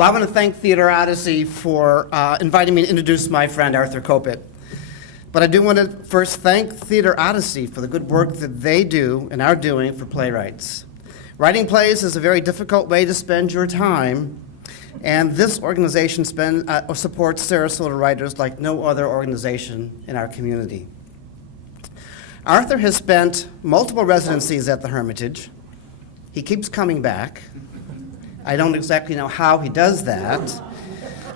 Well, I want to thank Theater Odyssey for inviting me to introduce my friend Arthur Kopit. But I do want to first thank Theater Odyssey for the good work that they do and are doing for playwrights. Writing plays is a very difficult way to spend your time, and this organization supports Sarasota writers like no other organization in our community. Arthur has spent multiple residencies at the Hermitage. He keeps coming back. I don't exactly know how he does that,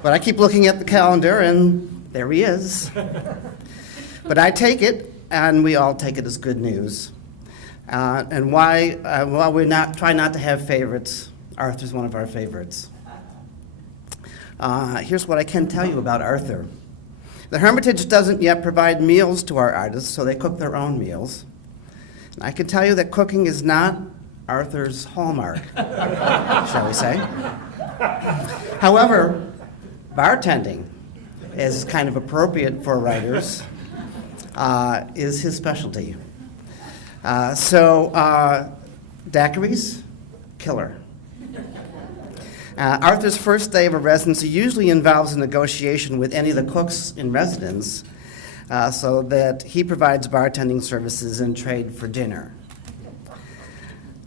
but I keep looking at the calendar and there he is. But I take it, and we all take it as good news. And while we try not to have favorites, Arthur's one of our favorites. Here's what I can tell you about Arthur. The Hermitage doesn't yet provide meals to our artists, so they cook their own meals. And I can tell you that cooking is not Arthur's hallmark, shall we say. However, bartending is kind of appropriate for writers, is his specialty. Daiquiris, killer. Arthur's first day of a residency usually involves a negotiation with any of the cooks in residence so that he provides bartending services in trade for dinner.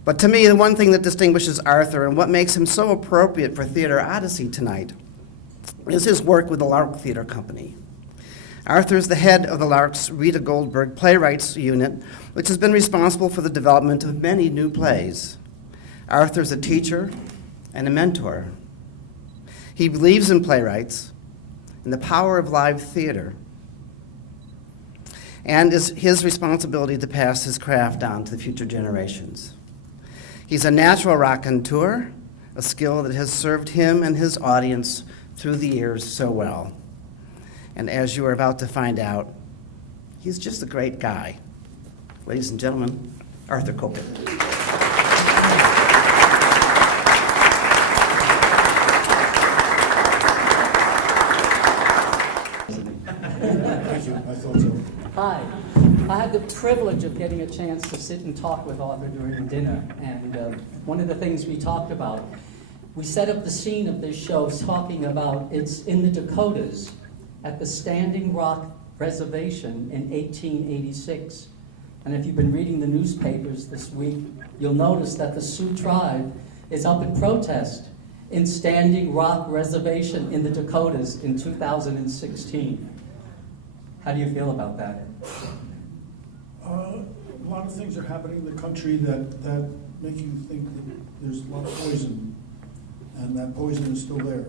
But to me, the one thing that distinguishes Arthur and what makes him so appropriate for Theater Odyssey tonight is his work with the Lark Theater Company. Arthur is the head of the Lark's Rita Goldberg Playwrights Unit, which has been responsible for the development of many new plays. Arthur is a teacher and a mentor. He believes in playwrights, in the power of live theater, and is his responsibility to pass his craft on to the future generations. He's a natural raconteur, a skill that has served him and his audience through the years so well. And as you are about to find out, he's just a great guy. Ladies and gentlemen, Arthur Kopit. Thank you. I thought so. Hi. I had the privilege of getting a chance to sit and talk with Arthur during dinner, and one of the things we talked about, we set up the scene of this show talking about it's in the Dakotas at the Standing Rock Reservation in 1886. And if you've been reading the newspapers this week, you'll notice that the Sioux tribe is up in protest in Standing Rock Reservation in the Dakotas in 2016. How do you feel about that? A lot of things are happening in the country that make you think that there's a lot of poison, and that poison is still there.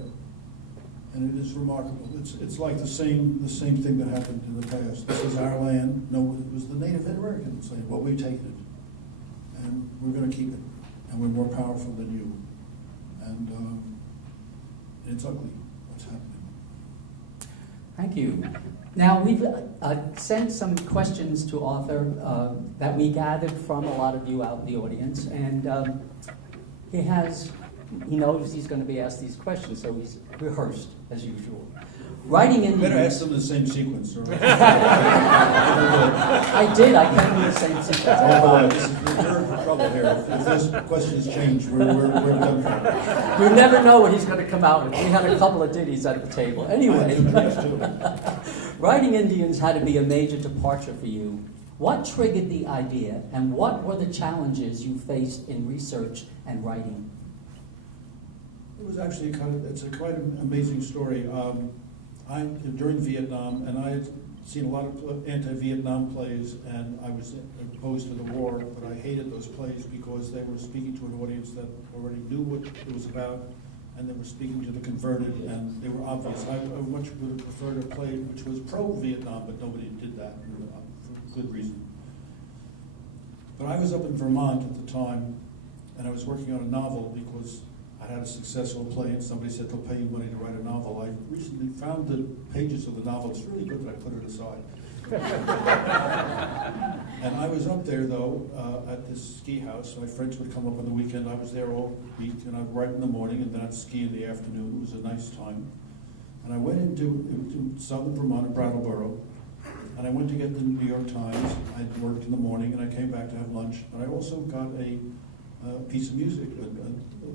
And it is remarkable. It's like the same thing that happened in the past. This is our land. No, it was the Native Americans saying, well, we've taken it, and we're going to keep it, and we're more powerful than you. And it's ugly what's happening. Thank you. Now, we've sent some questions to Arthur that we gathered from a lot of you out in the audience, and he knows he's going to be asked these questions, so he's rehearsed as usual. Writing in Better ask them in the same sequence. Or I did. I came in the same sequence. you're in trouble here. If this questions change, we're done for. You never know what he's going to come out with. We had a couple of ditties at the table. Anyway, Writing Indians had to be a major departure for you. What triggered the idea, and what were the challenges you faced in research and writing? It was actually it's quite an amazing story. During Vietnam, and I had seen a lot of anti-Vietnam plays, and I was opposed to the war, but I hated those plays because they were speaking to an audience that already knew what it was about, and they were speaking to the converted, and they were obvious. I much would have preferred a play which was pro-Vietnam, but nobody did that for good reason. But I was up in Vermont at the time, and I was working on a novel because I had a successful play, and somebody said they'll pay you money to write a novel. I recently found the pages of the novel. It's really good that I put it aside. And I was up there, though, at this ski house. My friends would come up on the weekend. I was there all week, and I'd write in the morning, and then I'd ski in the afternoon. It was a nice time. And I went into southern Vermont, in Brattleboro, and I went to get the New York Times. I worked in the morning, and I came back to have lunch. But I also got a piece of music.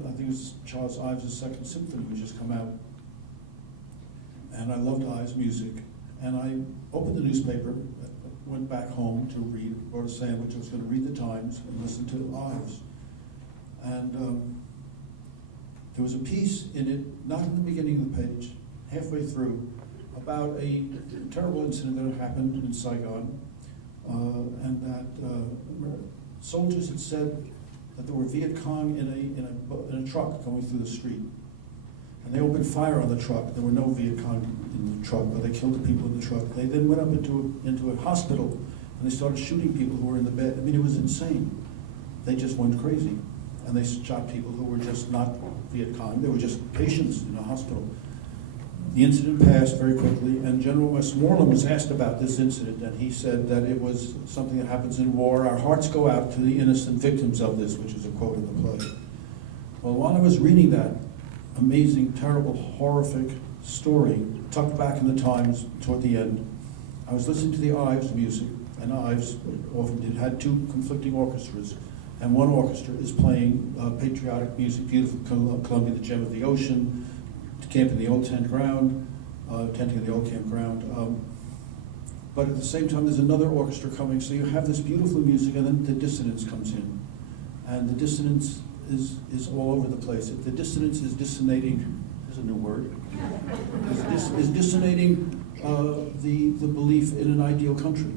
I think it's Charles Ives' Second Symphony, which has come out. And I loved Ives' music. And I opened the newspaper, went back home to read, brought a sandwich. I was going to read the Times and listen to Ives. And there was a piece in it, not in the beginning of the page, halfway through, about a terrible incident that had happened in Saigon, and that soldiers had said that there were Viet Cong in a truck going through the street. And they opened fire on the truck. There were no Viet Cong in the truck, but they killed the people in the truck. They then went up into a hospital, and they started shooting people who were in the bed. I mean, it was insane. They just went crazy. And they shot people who were just not Viet Cong. They were just patients in a hospital. The incident passed very quickly, and General Westmoreland was asked about this incident, and he said that it was something that happens in war. Our hearts go out to the innocent victims of this, which is a quote in the play. Well, while I was reading that amazing, terrible, horrific story, tucked back in the Times toward the end, I was listening to the Ives music, and Ives often had two conflicting orchestras, and one orchestra is playing patriotic music, beautiful Columbia, the Gem of the Ocean, Camp in the Old Tent Ground, Tenting in the Old Camp Ground. But at the same time, there's another orchestra coming, so you have this beautiful music, and then the dissonance comes in. And the dissonance is all over the place. The dissonance is dissonating, there's a new word, is dissonating the belief in an ideal country.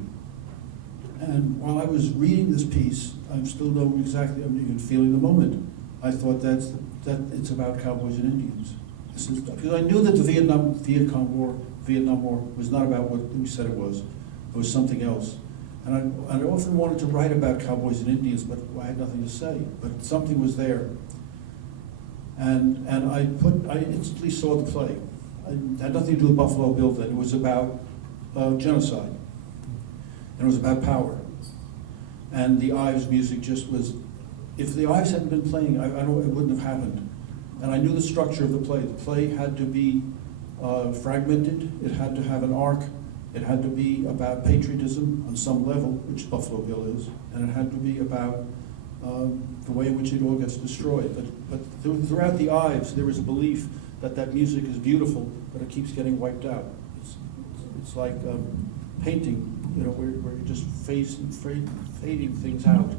And while I was reading this piece, I'm still knowing exactly, I'm even feeling the moment. I thought that it's about cowboys and Indians. Because I knew that the Vietnam War was not about what we said it was. It was something else. And I often wanted to write about cowboys and Indians, but I had nothing to say. But something was there. And I instantly saw the play. It had nothing to do with Buffalo Bill then. It was about genocide. And it was about power. And the Ives music just was, if the Ives hadn't been playing, I know it wouldn't have happened. And I knew the structure of the play. The play had to be fragmented. It had to have an arc. It had to be about patriotism on some level, which Buffalo Bill is. And it had to be about the way in which it all gets destroyed. But throughout the Ives, there is a belief that that music is beautiful, but it keeps getting wiped out. It's like painting, you know, where you're just fading things out.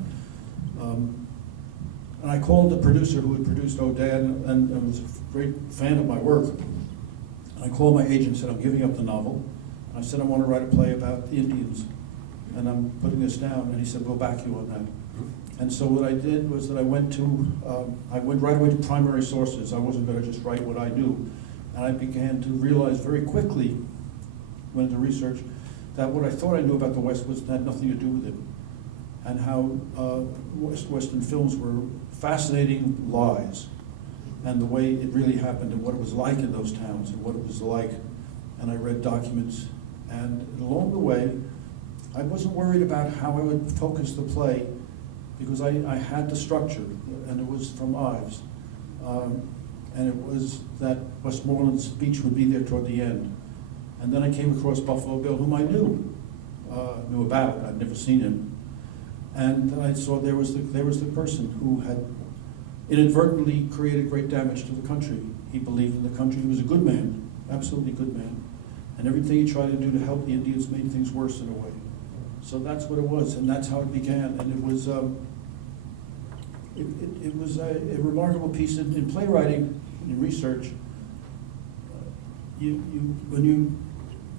And I called the producer who had produced O'Dad and was a great fan of my work. And I called my agent and said, I'm giving up the novel. I said, I want to write a play about the Indians, and I'm putting this down. And he said, we'll back you on that. And so what I did was that I went right away to primary sources. I wasn't going to just write what I knew. And I began to realize very quickly, went into research, that what I thought I knew about the West had nothing to do with it. And how Western films were fascinating lies, and the way it really happened, and what it was like in those towns, and what it was like. And I read documents, and along the way, I wasn't worried about how I would focus the play, because I had the structure, and it was from Ives. And it was that Westmoreland's speech would be there toward the end. And then I came across Buffalo Bill, whom I knew about. I'd never seen him. And I saw there was the person who had inadvertently created great damage to the country. He believed in the country. He was a good man, absolutely good man. And everything he tried to do to help the Indians made things worse in a way. So that's what it was, and that's how it began. And it was a remarkable piece in playwriting, in research.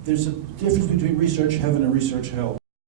There's a difference between research heaven and research hell.